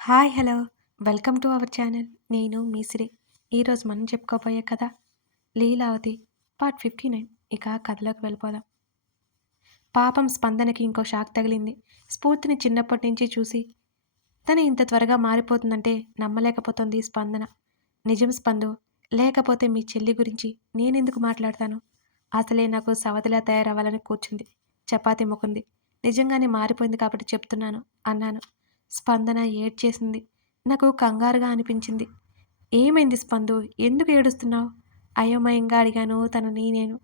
Hi hello. Welcome to our channel. నేను మీసిరి ఈరోజు మనం చెప్పుకోబోయే కథ లీలావతి పార్ట్ ఫిఫ్టీ నైన్. ఇక కథలోకి వెళ్ళిపోదాం. పాపం స్పందనకి ఇంకో షాక్ తగిలింది. స్ఫూర్తిని చిన్నప్పటి నుంచి చూసి తను ఇంత త్వరగా మారిపోతుందంటే నమ్మలేకపోతుంది స్పందన. నిజం స్పందు లేకపోతే మీ చెల్లి గురించి నేనెందుకు మాట్లాడతాను? అసలే నాకు సవతిలా తయారవ్వాలని కూర్చుంది. చపాతి ముకుంది నిజంగానే మారిపోయింది కాబట్టి చెప్తున్నాను అన్నాను. స్పందన ఏడ్చేసింది. నాకు కంగారుగా అనిపించింది. ఏమైంది స్పందు? ఎందుకు ఏడుస్తున్నావు? అయోమయంగా అడిగాను తనని నేను.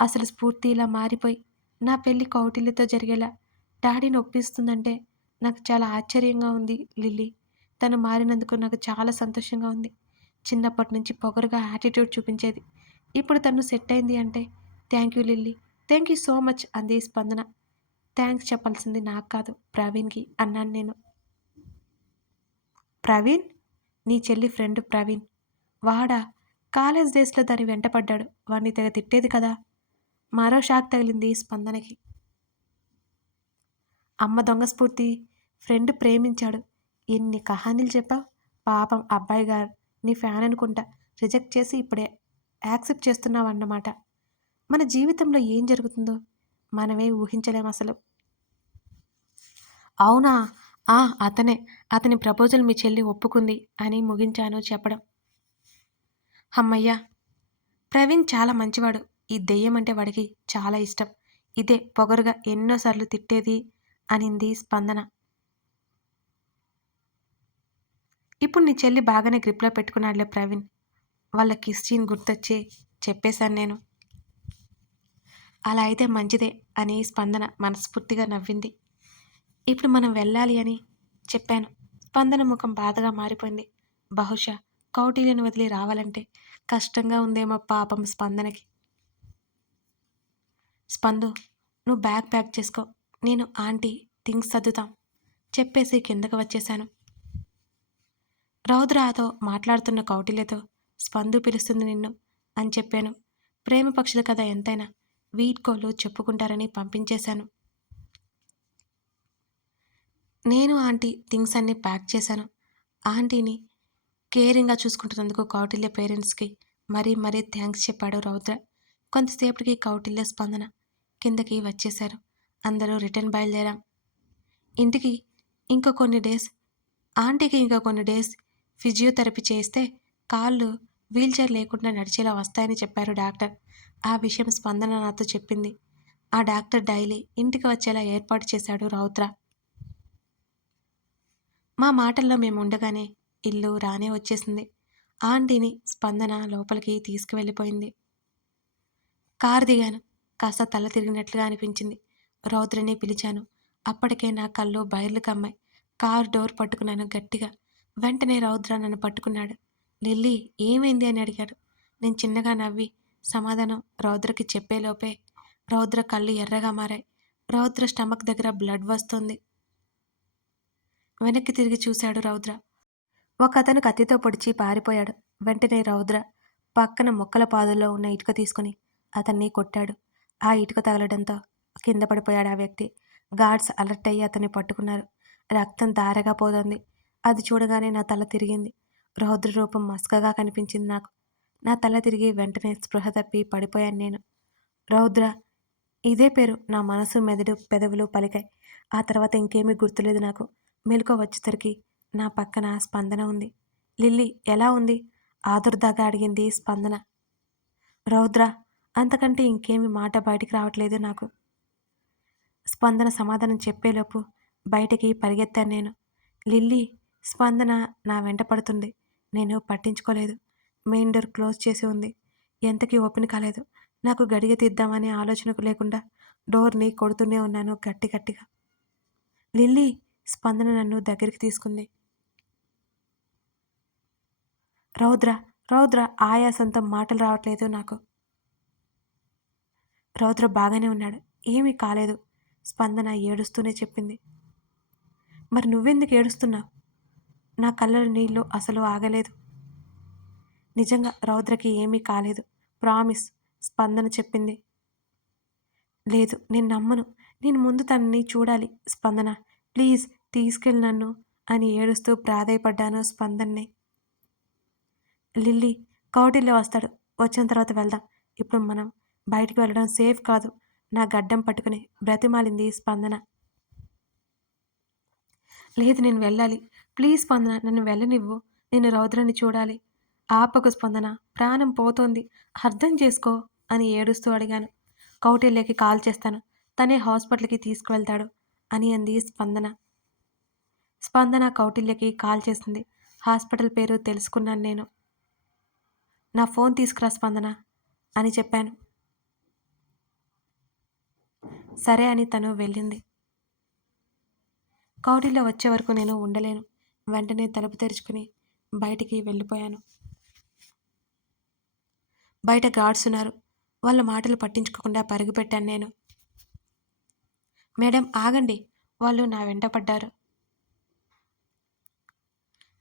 అసలు స్ఫూర్తి ఇలా మారిపోయి నా పెళ్ళి కౌటిల్యతో జరిగేలా డాడీని ఒప్పిస్తుందంటే నాకు చాలా ఆశ్చర్యంగా ఉంది లిల్లీ. తను మారినందుకు నాకు చాలా సంతోషంగా ఉంది. చిన్నప్పటి నుంచి పొగరుగా యాటిట్యూడ్ చూపించేది. ఇప్పుడు తను సెట్ అయింది అంటే thank you Lily. Thank you so much అంది స్పందన. థ్యాంక్స్ చెప్పాల్సింది నాకు కాదు ప్రవీణ్కి అన్నాను నేను. ప్రవీణ్? నీ చెల్లి ఫ్రెండ్ ప్రవీణ్. వాడా? కాలేజ్ డేస్లో దాన్ని వెంటపడ్డాడు వాడిని తెగ తిట్టేది కదా. మరో షాక్ తగిలింది స్పందనకి. అమ్మ దొంగ స్ఫూర్తి ఫ్రెండ్ ప్రేమించాడు. ఎన్ని కహానీలు చెప్పావు? పాపం అబ్బాయి గారు నీ ఫ్యాన్ అనుకుంటా. రిజెక్ట్ చేసి ఇప్పుడే యాక్సెప్ట్ చేస్తున్నావు అన్నమాట మన జీవితంలో ఏం జరుగుతుందో మనమే ఊహించలేం అసలు. అవునా? ఆ అతనే. అతని ప్రపోజల్ మీ చెల్లి ఒప్పుకుంది అని ముగించాను చెప్పడం. అమ్మయ్యా! ప్రవీణ్ చాలా మంచివాడు. ఈ దెయ్యం అంటే వాడికి చాలా ఇష్టం. ఇదే పొగరుగా ఎన్నోసార్లు తిట్టేది అనింది స్పందన. ఇప్పుడు నీ చెల్లి బాగానే గ్రిప్లో పెట్టుకున్నాడులే ప్రవీణ్. వాళ్ళ కిస్టీన్ గుర్తొచ్చి చెప్పేశాను నేను. అలా అయితే మంచిదే అని స్పందన మనస్ఫూర్తిగా నవ్వింది. ఇప్పుడు మనం వెళ్ళాలి అని చెప్పాను. స్పందన ముఖం బాధగా మారిపోయింది. బహుశా కౌటిల్యను వదిలి రావాలంటే కష్టంగా ఉందేమో పాపం స్పందనకి. స్పందు నువ్వు బ్యాగ్ ప్యాక్ చేసుకో. నేను ఆంటీ థింగ్స్ సర్దుతాం చెప్పేసి కిందకు వచ్చేశాను. రౌద్రాతో మాట్లాడుతున్న కౌటిల్యతో స్పందు పిలుస్తుంది నిన్ను అని చెప్పాను. ప్రేమ పక్షుల కథ ఎంతైనా వీడ్కోలు చెప్పుకుంటారని పంపించేశాను. నేను ఆంటీ థింగ్స్ అన్నీ ప్యాక్ చేశాను. ఆంటీని కేరింగ్గా చూసుకుంటున్నందుకు కౌటిల్య పేరెంట్స్కి మరీ మరీ థ్యాంక్స్ చెప్పాడు రౌద్ర. కొంతసేపటికి కౌటిల్య స్పందన కిందకి వచ్చేశారు. అందరూ రిటర్న్ బయలుదేరాం. ఇంటికి ఇంకో కొన్ని డేస్ ఆంటీకి ఇంకా కొన్ని డేస్ ఫిజియోథెరపీ చేస్తే కాళ్ళు వీల్చైర్ లేకుండా నడిచేలా వస్తాయని చెప్పారు డాక్టర్. ఆ విషయం స్పందన నాతో చెప్పింది. ఆ డాక్టర్ డైలీ ఇంటికి వచ్చేలా ఏర్పాటు చేశాడు రౌద్ర. మా మాటల్లో మేము ఉండగానే ఇల్లు రానే వచ్చేసింది. ఆంటీని స్పందన లోపలికి తీసుకువెళ్ళిపోయింది. కారు దిగాను. కాస్త తల తిరిగినట్లుగా అనిపించింది. రౌద్రని పిలిచాను. అప్పటికే నా కళ్ళు బయర్లు కమ్మాయి. కారు డోర్ పట్టుకున్నాను గట్టిగా. వెంటనే రౌద్ర నన్ను పట్టుకున్నాడు. లిల్లీ ఏమైంది అని అడిగాడు. నేను చిన్నగా నవ్వి సమాధానం రౌద్రకి చెప్పేలోపే రౌద్ర కళ్ళు ఎర్రగా మారాయి. రౌద్ర స్టమక్ దగ్గర బ్లడ్ వస్తుంది. వెనక్కి తిరిగి చూశాడు రౌద్ర. ఒక అతను కత్తితో పొడిచి పారిపోయాడు. వెంటనే రౌద్ర పక్కన మొక్కల పాదుల్లో ఉన్న ఇటుక తీసుకుని అతన్ని కొట్టాడు. ఆ ఇటుక తగలడంతో కింద పడిపోయాడు ఆ వ్యక్తి. గార్డ్స్ అలర్ట్ అయ్యి అతన్ని పట్టుకున్నారు. రక్తం దారగా పోతుంది. అది చూడగానే నా తల తిరిగింది. రౌద్ర రూపం మస్కగా కనిపించింది నాకు. నా తల తిరిగి వెంటనే స్పృహ తప్పి పడిపోయాను నేను. రౌద్ర ఇదే పేరు. నా మనసు మెదడు పెదవులు పలికాయి. ఆ తర్వాత ఇంకేమీ గుర్తులేదు నాకు. మెలుక వచ్చేసరికి నా పక్కన స్పందన ఉంది. లిల్లీ ఎలా ఉంది? ఆదుర్దాగా అడిగింది స్పందన. రౌద్ర అంతకంటే ఇంకేమి మాట బయటికి రావట్లేదు నాకు. స్పందన సమాధానం చెప్పేలోపు బయటికి పరిగెత్తాను నేను. లిల్లీ స్పందన నా వెంట పడుతుంది. నేను పట్టించుకోలేదు. మెయిన్ డోర్ క్లోజ్ చేసి ఉంది. ఎంతకీ ఓపెన్ కాలేదు. నాకు గడిగ తీద్దామనే ఆలోచనకు లేకుండా డోర్ని కొడుతూనే ఉన్నాను గట్టి గట్టిగా. లిల్లీ స్పందన నన్ను దగ్గరికి తీసుకుంది. రౌద్ర రౌద్ర ఆయాసంతో మాటలు రావట్లేదు నాకు. రౌద్ర బాగానే ఉన్నాడు. ఏమీ కాలేదు. స్పందన ఏడుస్తూనే చెప్పింది. మరి నువ్వెందుకు ఏడుస్తున్నావు? నా కళ్ళలో నీళ్ళు అసలు ఆగలేదు. నిజంగా రౌద్రకి ఏమీ కాలేదు. ప్రామిస్ స్పందన చెప్పింది. లేదు నేను నమ్మను. నేను ముందు తనని చూడాలి స్పందన. ప్లీజ్ తీసుకెళ్ళి నన్ను అని ఏడుస్తూ ప్రాధాయపడ్డాను స్పందన్ని. లిల్లీ కౌటిల్లో వస్తాడు. వచ్చిన తర్వాత వెళ్దాం. ఇప్పుడు మనం బయటికి వెళ్ళడం సేఫ్ కాదు. నా గడ్డం పట్టుకుని బ్రతిమాలింది స్పందన. లేదు నేను వెళ్ళాలి. ప్లీజ్ స్పందన నన్ను వెళ్ళనివ్వు. నేను రౌద్రాన్ని చూడాలి. ఆపకు స్పందన ప్రాణం పోతోంది. అర్థం చేసుకో అని ఏడుస్తూ అడిగాను. కౌటిల్యకి కాల్ చేస్తాను. తనే హాస్పిటల్కి తీసుకువెళ్తాడు అని అంది స్పందన. స్పందన కౌటిల్యకి కాల్ చేసింది. హాస్పిటల్ పేరు తెలుసుకున్నాను నేను. నా ఫోన్ తీసుకురా స్పందన అని చెప్పాను. సరే అని తను వెళ్ళింది. కౌటిల్య వచ్చే వరకు నేను ఉండలేను. వెంటనే తలుపు తెరుచుకుని బయటికి వెళ్ళిపోయాను. బయట గార్డ్స్ ఉన్నారు. వాళ్ళ మాటలు పట్టించుకోకుండా పరుగుపెట్టాను నేను. మేడం ఆగండి. వాళ్ళు నా వెంట పడ్డారు.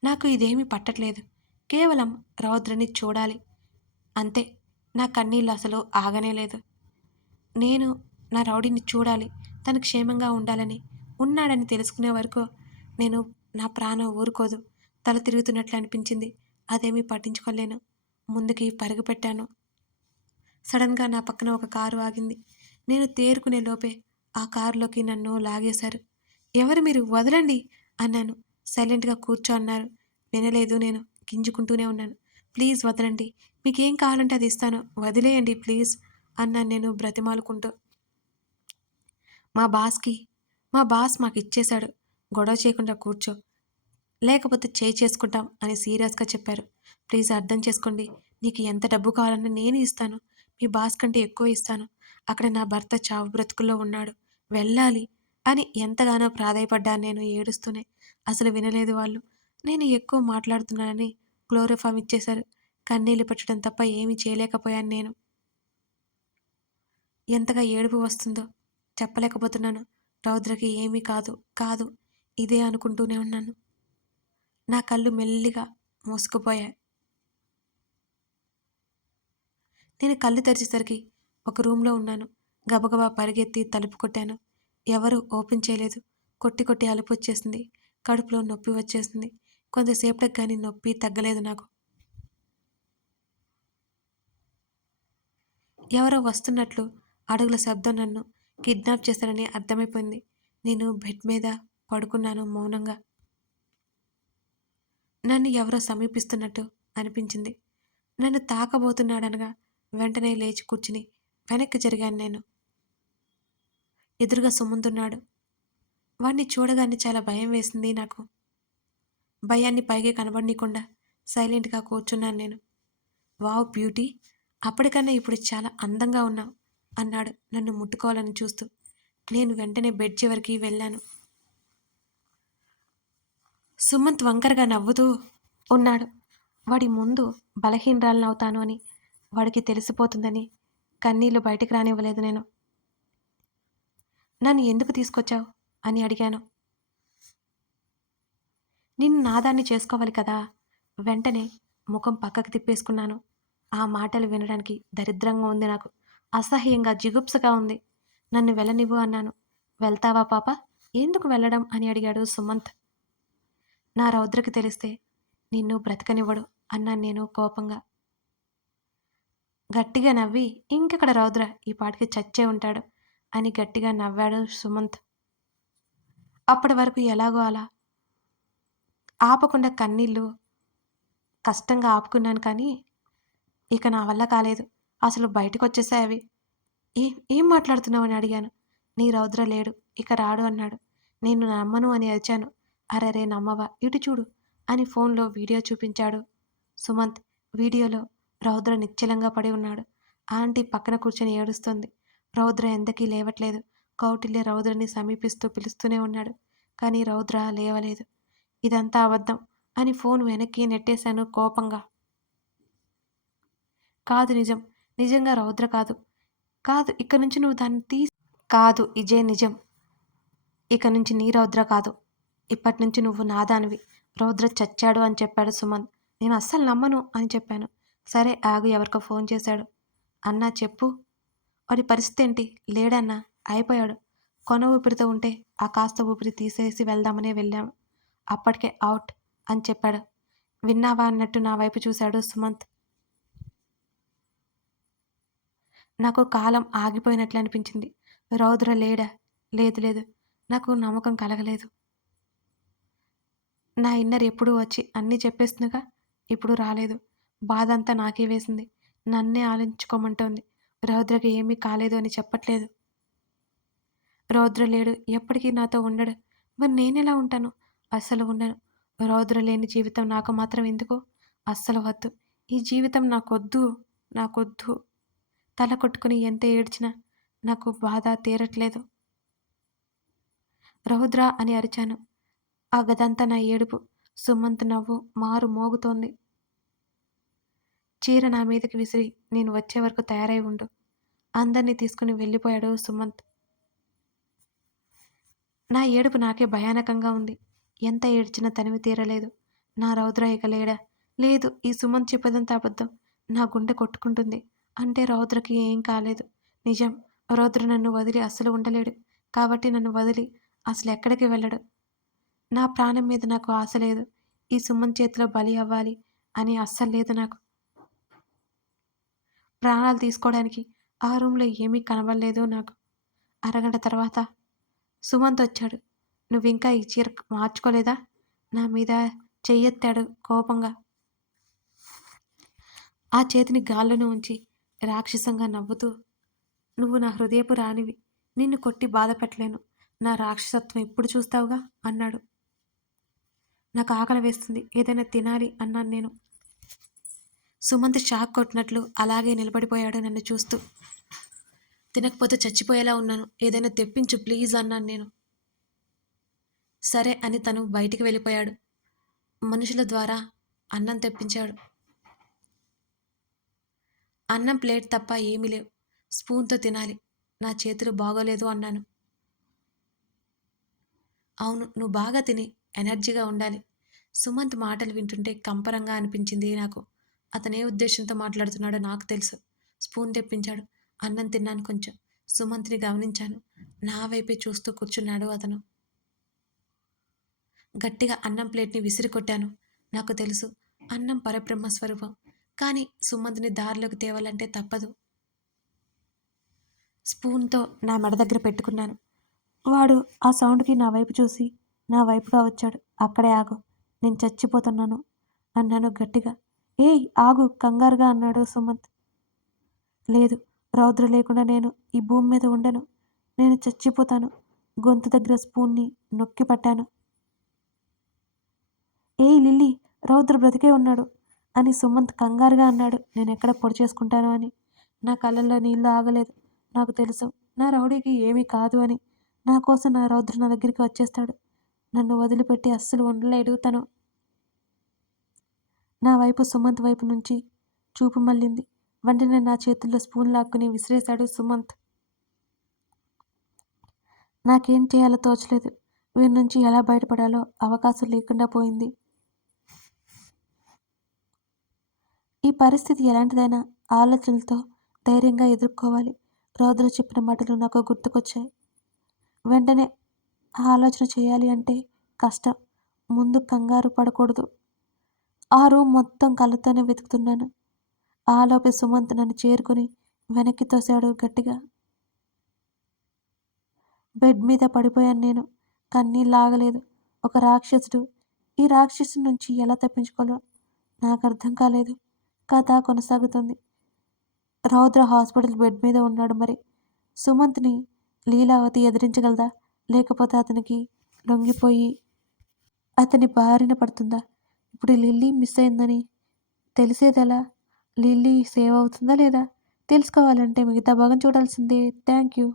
నాకు ఇదేమీ పట్టట్లేదు. కేవలం రౌద్రని చూడాలి. అంతే. నా కన్నీళ్ళు అసలు ఆగనే లేదు. నేను నా రౌడీని చూడాలి. తను క్షేమంగా ఉండాలని ఉన్నాడని తెలుసుకునే వరకు నేను నా ప్రాణం ఊరుకోదు. తల తిరుగుతున్నట్లు అనిపించింది. అదేమీ పట్టించుకోలేను. ముందుకి పరుగు పెట్టాను. సడన్గా నా పక్కన ఒక కారు ఆగింది. నేను తేరుకునే లోపే ఆ కారులోకి నన్ను లాగేశారు. ఎవరు మీరు? వదలండి! అన్నాను. సైలెంట్గా కూర్చో అన్నారు. వినలేదు నేను. గింజుకుంటూనే ఉన్నాను. ప్లీజ్ వదలండి. మీకేం కావాలంటే అది ఇస్తాను. వదిలేయండి ప్లీజ్ అన్నాను నేను బ్రతిమాలుకుంటూ. మా బాస్కి మా బాస్ మాకు ఇచ్చేశాడు గొడవ చేయకుండా కూర్చో. లేకపోతే చేయి చేసుకుంటాం అని సీరియస్గా చెప్పారు. ప్లీజ్ అర్థం చేసుకోండి. నీకు ఎంత డబ్బు కావాలన్నా నేను ఇస్తాను. మీ బాస్ కంటే ఎక్కువ ఇస్తాను. అక్కడ నా భర్త చావు బ్రతుకుల్లో ఉన్నాడు. వెళ్ళాలి అని ఎంతగానో ప్రాధాయపడ్డాను నేను ఏడుస్తూనే. అసలు వినలేదు వాళ్ళు. నేను ఎక్కువ మాట్లాడుతున్నానని క్లోరోఫామ్ ఇచ్చేశారు. కన్నీళ్ళు పెట్టడం తప్ప ఏమీ చేయలేకపోయాను నేను. ఎంతగా ఏడుపు వస్తుందో చెప్పలేకపోతున్నాను. రౌద్రకి ఏమీ కాదు. కాదు. ఇదే అనుకుంటూనే ఉన్నాను. నా కళ్ళు మెల్లిగా మూసుకుపోయాయి. నేను కళ్ళు తెరిచేసరికి ఒక రూమ్లో ఉన్నాను. గబగబా పరిగెత్తి తలుపు కొట్టాను. ఎవరు ఓపెన్ చేయలేదు. కొట్టి కొట్టి అలుపు వచ్చేసింది. కడుపులో నొప్పి వచ్చేసింది. కొంతసేపటికి కానీ నొప్పి తగ్గలేదు నాకు. ఎవరో వస్తున్నట్లు అడుగుల శబ్దం నన్ను కిడ్నాప్ చేశారని అర్థమైపోయింది. నేను బెడ్ మీద పడుకున్నాను మౌనంగా. నన్ను ఎవరో సమీపిస్తున్నట్టు అనిపించింది. నన్ను తాకబోతున్నాడనగా వెంటనే లేచి కూర్చుని వెనక్కి జరిగాను నేను. ఎదురుగా సుమంతున్నాడు. వాణ్ణి చూడగానే చాలా భయం వేసింది నాకు. భయాన్ని పైకి కనబడనీకుండా సైలెంట్గా కూర్చున్నాను నేను. Wow beauty! అప్పటికన్నా ఇప్పుడు చాలా అందంగా ఉన్నావు అన్నాడు నన్ను ముట్టుకోవాలని చూస్తూ. నేను వెంటనే బెడ్ చివరికి వెళ్ళాను. సుమంత్ వంకరగా నవ్వుతూ ఉన్నాడు. వాడి ముందు బలహీనరాలను అవుతాను అని వాడికి తెలిసిపోతుందని కన్నీళ్ళు బయటికి రానివ్వలేదు నేను. నన్ను ఎందుకు తీసుకొచ్చావు? అని అడిగాను. నిన్ను నాదాన్ని చేసుకోవాలి కదా? వెంటనే ముఖం పక్కకు తిప్పేసుకున్నాను. ఆ మాటలు వినడానికి దరిద్రంగా ఉంది నాకు. అసహ్యంగా జిగుప్సగా ఉంది. నన్ను వెళ్ళనివ్వు అన్నాను. వెళ్తావా పాప? ఎందుకు వెళ్ళడం? అని అడిగాడు సుమంత్. నా రౌద్రకి తెలిస్తే నిన్ను బ్రతకనివ్వడు అన్నాను నేను కోపంగా. గట్టిగా నవ్వి ఇంకెక్కడ రౌద్ర ఈ పాటికి చచ్చే ఉంటాడు అని గట్టిగా నవ్వాడు సుమంత్. అప్పటి వరకు ఎలాగో అలా ఆపకుండా కన్నీళ్ళు కష్టంగా ఆపుకున్నాను కానీ ఇక నా వల్ల కాలేదు. అసలు బయటకు వచ్చేసాయి అవి. ఏ ఏం మాట్లాడుతున్నావు అని అడిగాను. నీ రౌద్ర లేడు ఇక రాడు అన్నాడు. నేను నమ్మను అని అరిచాను. అరరే నమ్మవా ఇటు చూడు అని ఫోన్లో వీడియో చూపించాడు. సుమంత్ వీడియోలో రౌద్ర నిశ్చలంగా పడి ఉన్నాడు. ఆంటీ పక్కన కూర్చొని ఏడుస్తుంది. రౌద్ర ఎందకీ లేవట్లేదు. కౌటిల్య రౌద్రని సమీపిస్తూ పిలుస్తూనే ఉన్నాడు. కానీ రౌద్ర లేవలేదు. ఇదంతా అబద్ధం అని ఫోన్ వెనక్కి నెట్టేశాను కోపంగా. కాదు నిజం. నిజంగా రౌద్ర కాదు. కాదు ఇక నుంచి నువ్వు దాన్ని తీసి కాదు ఇజే నిజం. ఇక నుంచి నీ రౌద్ర కాదు. ఇప్పటి నుంచి నువ్వు నాదానివి. రౌద్ర చచ్చాడు అని చెప్పాడు సుమంత్. నేను అస్సలు నమ్మను అని చెప్పాను. సరే ఆగు ఎవరికో ఫోన్ చేశాడు. అన్నా చెప్పు. వాడి పరిస్థితి ఏంటి? లేడన్నా? అయిపోయాడు. కొన ఊపిరితో ఉంటే ఆ కాస్త ఊపిరి తీసేసి వెళ్దామనే వెళ్ళాం. అప్పటికే అవుట్ అని చెప్పాడు. విన్నావా అన్నట్టు నా వైపు చూశాడు సుమంత్. నాకు కాలం ఆగిపోయినట్లు అనిపించింది. రౌద్ర లేడా? లేదు లేదు. నాకు నమ్మకం కలగలేదు. నా ఇన్నర్ ఎప్పుడూ వచ్చి అన్నీ చెప్పేస్తుందిగా? ఇప్పుడు రాలేదు. బాధ అంతా నాకే వేసింది. నన్నే ఆలోచించుకోమంటోంది రౌద్రకి ఏమీ కాలేదు అని చెప్పట్లేదు. రౌద్ర లేడు. ఎప్పటికీ నాతో ఉండడు. మరి నేనెలా ఉంటాను? అస్సలు ఉండను. రౌద్ర లేని జీవితం నాకు మాత్రం ఎందుకు? అస్సలు వద్దు. ఈ జీవితం నాకొద్దు. నాకొద్దు. తల కొట్టుకుని ఎంత ఏడ్చినా నాకు బాధ తీరట్లేదు. రౌద్ర అని అరిచాను. ఆ గదంతా నా ఏడుపు. సుమంత్ నవ్వు మారు మోగుతోంది. చీర నా మీదకి విసిరి నేను వచ్చే వరకు తయారై ఉండు. అందరినీ తీసుకుని వెళ్ళిపోయాడు సుమంత్. నా ఏడుపు నాకే భయానకంగా ఉంది. ఎంత ఏడ్చినా తనివి తీరలేదు. నా రౌద్ర ఇక లేడా. లేదు ఈ సుమంత్ చెప్పదంతా అబద్ధం. నా గుండె కొట్టుకుంటుంది. అంటే రౌద్రకి ఏం కాలేదు. నిజం రౌద్ర నన్ను వదిలి అస్సలు ఉండలేడు. కాబట్టి నన్ను వదిలి అసలు ఎక్కడికి వెళ్ళడు. నా ప్రాణం మీద నాకు ఆశ లేదు. ఈ సుమన్ చేతిలో బలి అవ్వాలి అని అస్సలు లేదు నాకు. ప్రాణాలు తీసుకోవడానికి ఆ రూమ్లో ఏమీ కనబడలేదు నాకు. అరగంట తర్వాత సుమంత్ వచ్చాడు. నువ్వు ఇంకా ఈ చీర మార్చుకోలేదా? నా మీద చెయ్యెత్తాడు కోపంగా. ఆ చేతిని గాల్లోనే ఉంచి రాక్షసంగా నవ్వుతూ నువ్వు నా హృదయపు రానివి నిన్ను కొట్టి బాధ పెట్టలేను. నా రాక్షసత్వం ఎప్పుడు చూస్తావుగా? అన్నాడు. నాకు ఆకలి వేస్తుంది. ఏదైనా తినాలి అన్నాను నేను. సుమంత్ షాక్ కొట్టినట్లు అలాగే నిలబడిపోయాడు నన్ను చూస్తూ. తినకపోతే చచ్చిపోయేలా ఉన్నాను. ఏదైనా తెప్పించు ప్లీజ్ అన్నాను నేను. సరే అని తను బయటికి వెళ్ళిపోయాడు. మనుషుల ద్వారా అన్నం తెప్పించాడు. అన్నం ప్లేట్ తప్ప ఏమీ లేవు. స్పూన్తో తినాలి. నా చేతులు బాగోలేదు అన్నాను. అవును నువ్వు బాగా తిని ఎనర్జీగా ఉండాలి. సుమంత్ మాటలు వింటుంటే కంపరంగా అనిపించింది నాకు. అతనే ఉద్దేశంతో మాట్లాడుతున్నాడో నాకు తెలుసు. స్పూన్ తెప్పించాడు. అన్నం తిన్నాను కొంచెం. సుమంత్ని గమనించాను. నా వైపే చూస్తూ కూర్చున్నాడు అతను. గట్టిగా అన్నం ప్లేట్ని విసిరి కొట్టాను. నాకు తెలుసు అన్నం పరబ్రహ్మ స్వరూపం. కానీ సుమంత్ని దారిలోకి తేవాలంటే తప్పదు. స్పూన్తో నా మెడ దగ్గర పెట్టుకున్నాను. వాడు ఆ సౌండ్కి నా వైపు చూసి నా వైపుగా వచ్చాడు. అక్కడే ఆగు. నేను చచ్చిపోతున్నాను అన్నాను గట్టిగా. ఏయ్ ఆగు. కంగారుగా అన్నాడు సుమంత్. లేదు. రౌద్ర లేకుండా నేను ఈ భూమి మీద ఉండను. నేను చచ్చిపోతాను. గొంతు దగ్గర స్పూన్ని నొక్కి పట్టాను. ఏయ్ లిల్లీ. రౌద్ర బ్రతికే ఉన్నాడు అని సుమంత్ కంగారుగా అన్నాడు. నేను ఎక్కడ పొడి చేసుకుంటాను అని. నా కళ్ళల్లో నీళ్ళు ఆగలేదు. నాకు తెలుసు. నా రౌడీకి ఏమీ కాదు అని. నా కోసం నా రౌద్ర నా దగ్గరికి వచ్చేస్తాడు. నన్ను వదిలిపెట్టి అస్సలు ఉండలేడు తను. నా వైపు సుమంత్ వైపు నుంచి చూపు మళ్ళింది. వెంటనే నా చేతుల్లో స్పూన్ లాక్కుని విసిరేశాడు సుమంత్. నాకేం చేయాలో తోచలేదు. వీరి నుంచి ఎలా బయటపడాలో అవకాశం లేకుండా పోయింది. ఈ పరిస్థితి ఎలాంటిదైనా ఆలోచనలతో ధైర్యంగా ఎదుర్కోవాలి. రౌద్ర చెప్పిన మాటలు నాకు గుర్తుకొచ్చాయి. వెంటనే ఆలోచన చేయాలి అంటే కష్టం. ముందు కంగారు పడకూడదు. ఆ రూమ్ మొత్తం కళ్ళతోనే వెతుకుతున్నాను. ఆలోపే సుమంత్ నన్ను చేరుకుని వెనక్కి తోశాడు గట్టిగా. బెడ్ మీద పడిపోయాను నేను. కన్నీళ్ళు ఆగలేదు ఒక రాక్షసుడు. ఈ రాక్షసు నుంచి ఎలా తప్పించుకోవాలో నాకు అర్థం కాలేదు. కథ కొనసాగుతుంది. రౌద్ర హాస్పిటల్ బెడ్ మీద ఉన్నాడు మరి. సుమంత్ని లీలావతి ఎదిరించగలదా? లేకపోతే అతనికి లొంగిపోయి అతని బారిన పడుతుందా? ఇప్పుడు లిల్లీ మిస్ అయిందని తెలిసేదెలా? లిల్లీ సేవ్ అవుతుందా లేదా? తెలుసుకోవాలంటే మిగతా భాగం చూడాల్సిందే. Thank you.